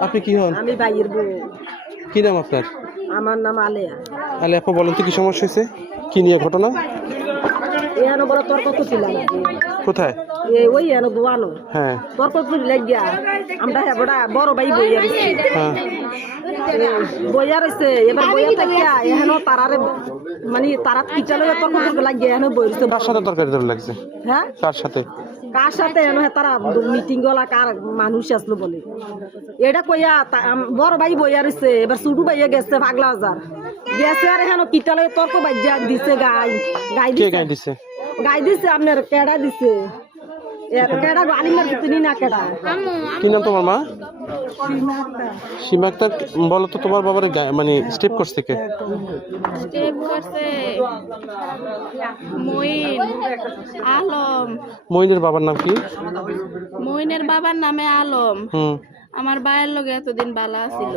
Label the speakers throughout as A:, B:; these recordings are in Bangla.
A: আপনি কি হন?
B: আমি বাইয়ের বউ।
A: কি নাম আপনার?
B: আমার নাম আলেয়া।
A: আলেয়া আপু বলেন তো কি সমস্যা হয়েছে? কি নিয়ে ঘটনা?
B: এখানে বড় তর্ক করছিলাম
A: কোথায়?
B: ওই দোয়ানো
A: হ্যাঁ।
B: তর্ক করি লাগিয়া আমরা বড় ভাই বইয়া রয়েছে
A: হ্যাঁ।
B: বইয়া রয়েছে এবার বইয়া থাকিয়া তারারে মানে তারা কিচালে তর্ক করতে লাগিয়া বই রয়েছে
A: কার সাথে তরকারি ধরে লাগছে?
B: হ্যাঁ?
A: কার সাথে?
B: কার সাথে? এনে তারা মিটিং গলা কার মানুষ আসলো বলে। এটা কইয়া বড় ভাই বইয়া রয়েছে এবার শুরু বাইয়া গেছে পাগলা হাজার গেছে আর এখানে কিটালে তর্ক বাজ্যা দিছে গাই গাই দিছে?
A: গাই দিছে
B: আপনার কেডা দিছে। কেডা না কেডা?
A: কি নাম তোমার মা? সীমা আক্তার বলো তো তোমার বাবার গায়ে মানে স্টেপ করছে কে?
C: স্টেপ করছে মইন আলম।
A: মইনের বাবার নাম কি?
C: মইনের বাবার নামে আলম।
A: হুম।
C: আমার বায়ের লগে এতদিন বালা ছিল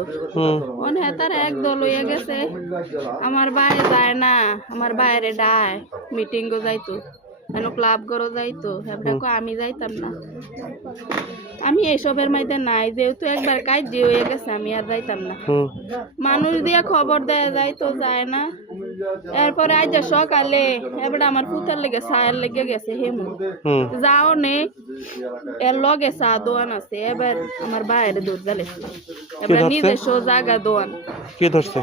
C: মনে হয় তার এক দল হইয়া গেছে। আমার বায়ে যায় না আমার বাইরে ডায় মিটিং গো যাইতো কেন ক্লাব করো যাইতো হেবডাকো আমি যাইতাম না। আমি এইসবের মধ্যে নাই যেহেতু একবার কাজ দিয়ে হয়ে গেছে আমি আর যাইতাম না। মানুষ দিয়ে খবর দেয়া যায় তো যায় না। এরপরে আজ সকালে এবার আমার পুতার লেগে সায়ের লেগে গেছে হেমু।
A: হুম।
C: যাও নে এর লগে চা দোয়ান আছে এবার আমার বাইরে দুধ জ্বালেছে এবার
A: ধরছে?
C: নিজস্ব জায়গা দোয়ান।
A: কে ধরছে?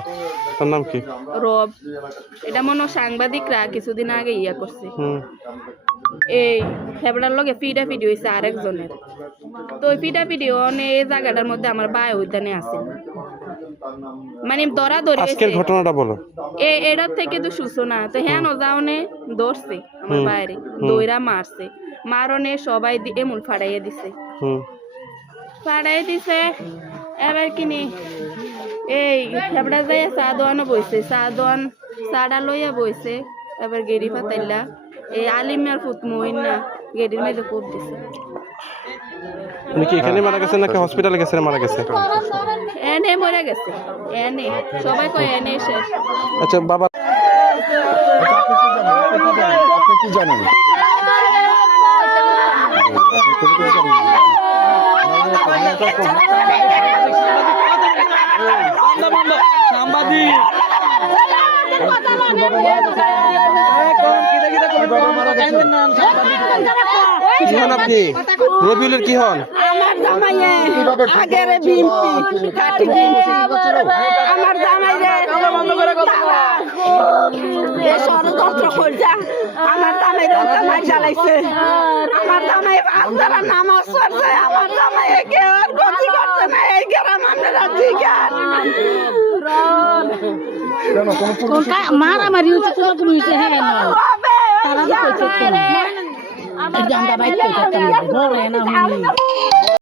A: তার নাম কি?
C: রব। এটা মনে সাংবাদিকরা কিছুদিন আগে ইয়া করছে। এই হেবড়ার লগে ফিডা ফিডি হয়েছে আরেকজনের। তো ফিডা ফিডি অনে এই জায়গাটার মধ্যে আমার বায় উদ্যানে আছে। মানে দরা ধরে
A: আজকের ঘটনাটা বলো।
C: এ এটার থেকে তো সূচনা তো হ্যাঁ ন যাওনে ধরছে আমার বাইরে। দইরা মারছে। মারনে সবাই দি- এমুল ফাড়াইয়া দিছে।
A: হুম।
C: ফাড়াই দিছে এবার কিনি এই হেবড়া যাইয়া চা দোয়ানো বইছে। চা দোয়ান চাটা লইয়া বইছে এবার গেড়ি পাতাইলা এই আলিমিয়ার মহিন না গেড়ির মধ্যে কোপ দিছে।
A: উনি কি এখানে মারা গেছে নাকি হসপিটালে গেছে মারা গেছে
C: এনে মরে গেছে। এনে। সবাই কয় এনে শেষ
A: আচ্ছা বাবা
D: আপনি কি জানেন
A: কি হন আপনি? রবিউলের কি হন?
B: আমার জামাইয়ে আগের বিএমপি কাটি বিএমপি আমার জামাইয়ে এ ষড়যন্ত্র করছা। আমার জামাই জামাই জ্বালাইছে। আমার জামাই আপনারা নামাজ পড়ছে। আমার জামাই কেউ আর গতি করছে না। এই গ্রাম আমরা জিগার
E: মারামারি হচ্ছে কোনো হচ্ছে হ্যাঁ তারা তো আমরা বাইক করতাম বড় না